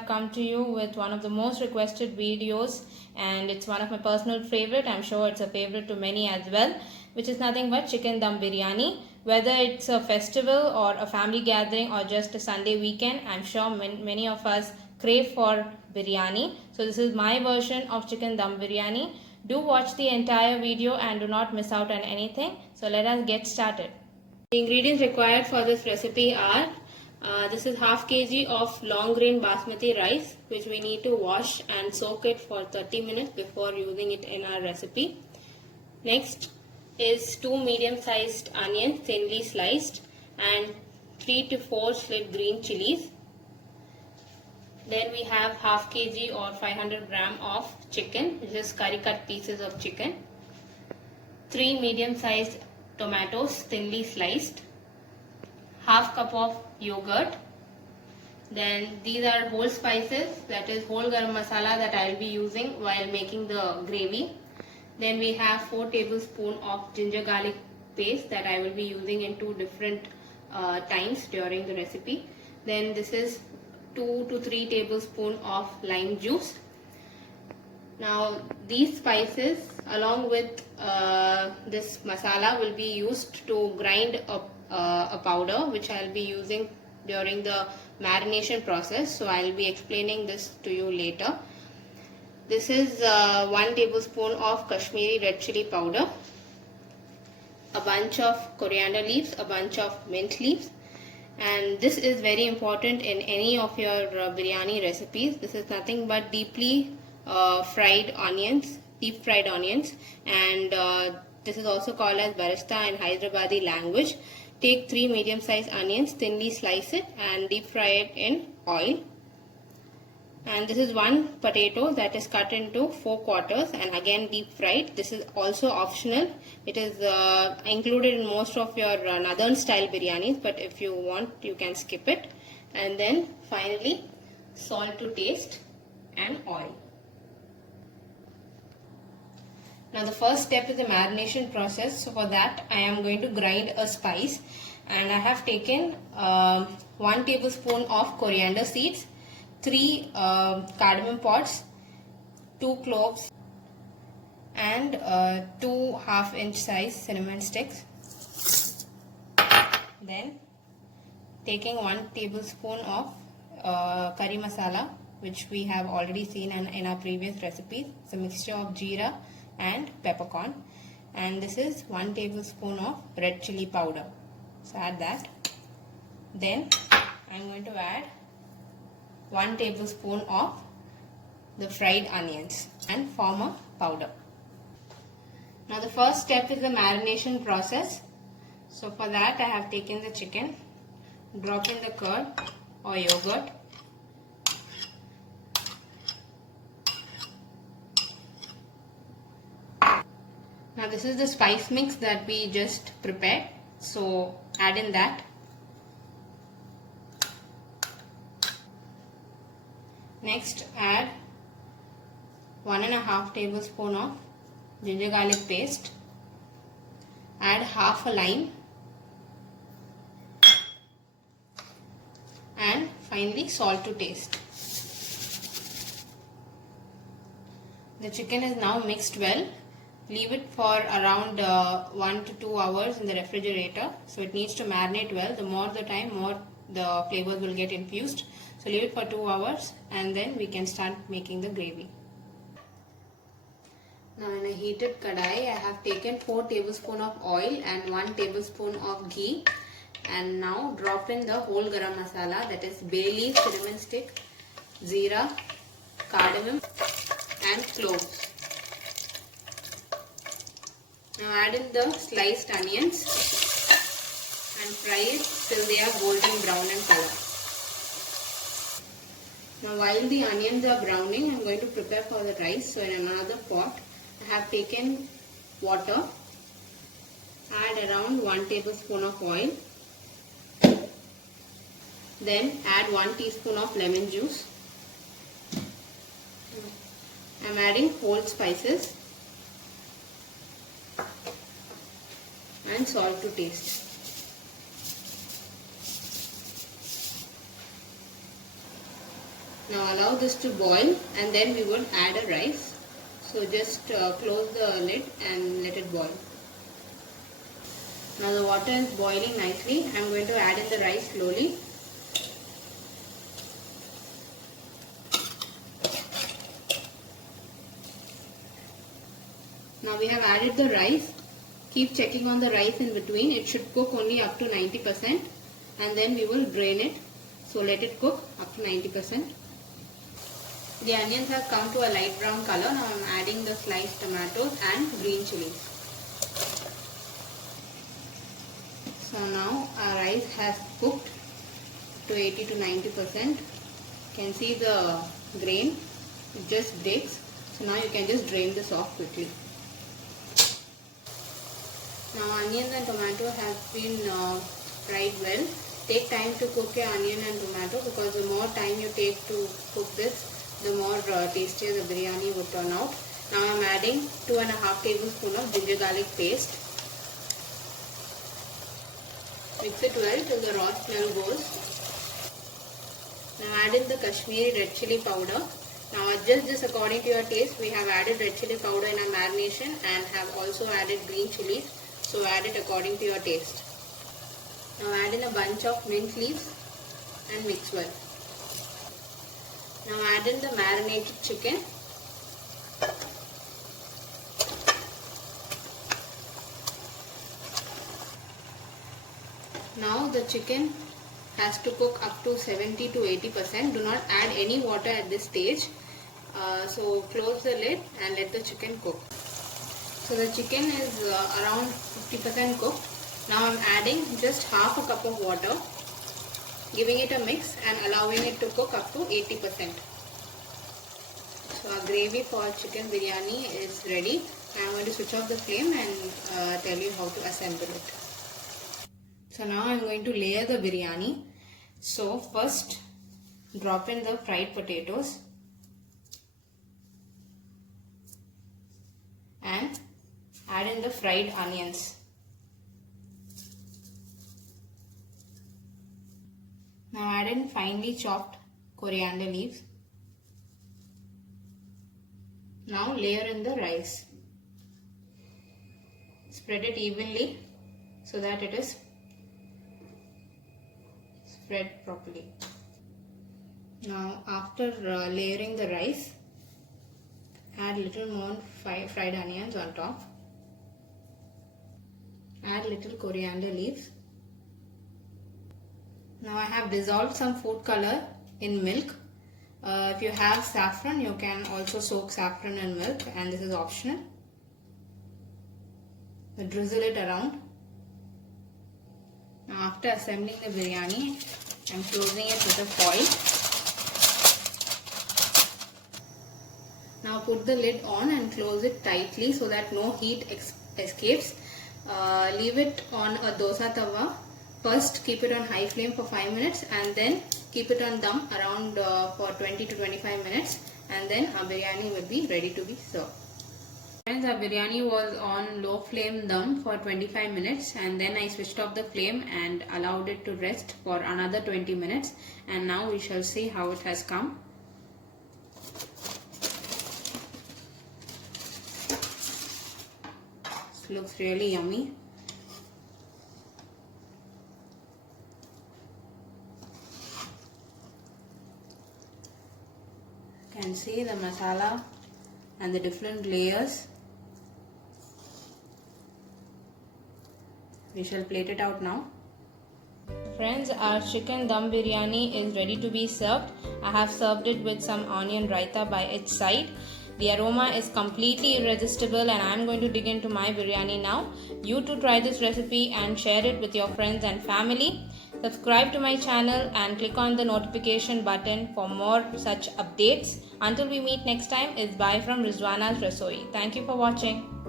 have come to you with one of the most requested videos, and it's one of my personal favorite. I'm sure it's a favorite to many as well, which is nothing but chicken dum biryani. Whether it's a festival or a family gathering or just a Sunday weekend, I'm sure many of us crave for biryani. So this is my version of chicken dum biryani. Do watch the entire video and do not miss out on anything. So let us get started. The ingredients required for this recipe are this is half kg of long grain basmati rice, which we need to wash and soak it for 30 minutes before using it in our recipe. Next is 2 medium sized onions thinly sliced and 3 to 4 slit green chilies. Then we have half kg or 500 gram of chicken, which is curry cut pieces of chicken. 3 medium sized tomatoes thinly sliced. Half cup of yogurt. Then these are whole spices, that is whole garam masala that I will be using while making the gravy. Then we have 4 tablespoons of ginger garlic paste that I will be using in 2 different times during the recipe. Then this is 2 to 3 tablespoons of lime juice. Now these spices along with this masala will be used to grind a powder which I will be using during the marination process. So I will be explaining this to you later. This is 1 tablespoon of Kashmiri red chili powder, a bunch of coriander leaves, a bunch of mint leaves. And this is very important in any of your biryani recipes. This is nothing but deeply fried onions, deep fried onions, and this is also called as barista in Hyderabadi language. Take 3 medium sized onions, thinly slice it and deep fry it in oil. And this is 1 potato that is cut into 4 quarters and again deep fried. This is also optional. It is included in most of your northern style biryanis, but if you want you can skip it. And then finally salt to taste and oil. Now the first step is the marination process. So for that I am going to grind a spice, and I have taken 1 tablespoon of coriander seeds, 3 cardamom pods, 2 cloves and 2 half-inch size cinnamon sticks. Then taking 1 tablespoon of curry masala, which we have already seen in our previous recipes. It's a mixture of jeera and peppercorn, and this is 1 tablespoon of red chili powder. So add that. Then I am going to add 1 tablespoon of the fried onions and form a powder. Now the first step is the marination process. So for that I have taken the chicken, drop in the curd or yogurt, now this is the spice mix that we just prepared, so add in that. Next add 1.5 tablespoon of ginger garlic paste, add half a lime, and finally salt to taste. The chicken is now mixed well. Leave it for around 1 to 2 hours in the refrigerator. So it needs to marinate well. The more the time, more the flavors will get infused. So leave it for 2 hours and then we can start making the gravy. Now in a heated kadai, I have taken 4 tablespoons of oil and 1 tablespoon of ghee. And now drop in the whole garam masala, that is bay leaf, cinnamon stick, jeera, cardamom and cloves. Now add in the sliced onions and fry it till they are golden brown in color. Now while the onions are browning, I am going to prepare for the rice. So in another pot, I have taken water, add around 1 tablespoon of oil, then add 1 teaspoon of lemon juice. I am adding whole spices and salt to taste. Now allow this to boil and then we would add a rice. So just close the lid and let it boil. Now the water is boiling nicely. I am going to add in the rice slowly. Now we have added the rice. Keep checking on the rice in between. It should cook only up to 90% and then we will drain it. So let it cook up to 90%. The onions have come to a light brown color. Now I am adding the sliced tomatoes and green chilies. So now our rice has cooked to 80 to 90%. You can see the grain, it just digs. So now you can just drain this off quickly. Now onions and tomato have been fried well. Take time to cook your onion and tomato because the more time you take to cook this, the more tastier the biryani would turn out. Now I am adding 2.5 tablespoons of ginger garlic paste. Mix it well till the raw smell goes. Now add in the Kashmiri red chili powder. Now adjust this according to your taste. We have added red chili powder in our marination and have also added green chilies. So add it according to your taste. Now add in a bunch of mint leaves and mix well. Now add in the marinated chicken. Now the chicken has to cook up to 70 to 80%. Do not add any water at this stage. So close the lid and let the chicken cook. So the chicken is around 50% cooked. Now I am adding just half a cup of water, giving it a mix and allowing it to cook up to 80%. So our gravy for chicken biryani is ready. I am going to switch off the flame and tell you how to assemble it. So now I am going to layer the biryani. So first drop in the fried potatoes and add in the fried onions. Now add in finely chopped coriander leaves. Now layer in the rice. Spread it evenly so that it is spread properly. Now after layering the rice, add little more fried onions on top. Add little coriander leaves. Now I have dissolved some food color in milk. If you have saffron, you can also soak saffron in milk, and this is optional. Drizzle it around. Now after assembling the biryani, I am closing it with a foil. Now put the lid on and close it tightly so that no heat escapes. Leave it on a dosa tawa. First keep it on high flame for 5 minutes and then keep it on dum around for 20 to 25 minutes, and then our biryani will be ready to be served. Friends, our biryani was on low flame dum for 25 minutes and then I switched off the flame and allowed it to rest for another 20 minutes, and now we shall see how it has come. This looks really yummy. You can see the masala and the different layers. We shall plate it out now. Friends, our chicken dum biryani is ready to be served. I have served it with some onion raita by each side. The aroma is completely irresistible and I am going to dig into my biryani now. You too try this recipe and share it with your friends and family. Subscribe to my channel and click on the notification button for more such updates. Until we meet next time, it's bye from Rizwana's Rasoi. Thank you for watching.